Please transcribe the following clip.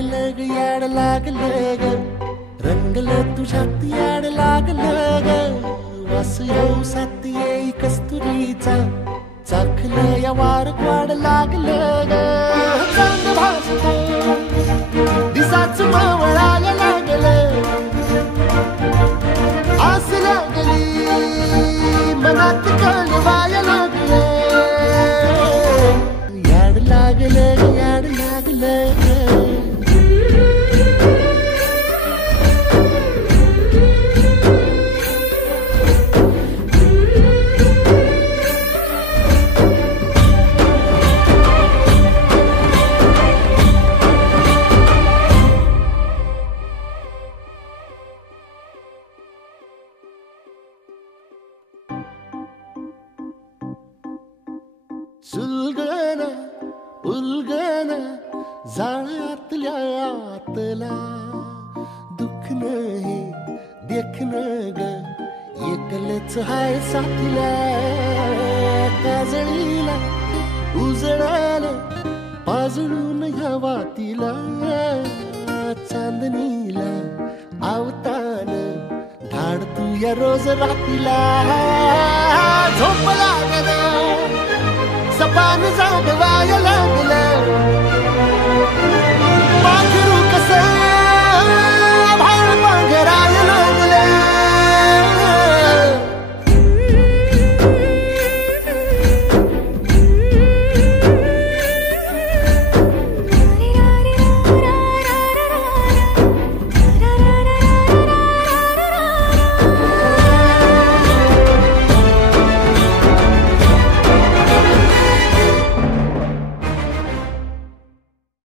लागलं ग याड लागलं ग रंगलं तुझ्यात याड लागलं ग वास येऊ साथ येई कस्तुरीचा चाखलं या वार वाड लागलं ग चांद भासतो दिसाच मावळायला लागलं आस लागली मनात कळवायला लागलं याड लागलं याड लागलं सुलगना उलगना जाळ्यातल्या आतला दुःख नाही देखण ग एकलच हाय साथीला काजळीला उजळाला पाजळून ह्या वातीला चांदणीला आवतान धाड तू या रोज रातीला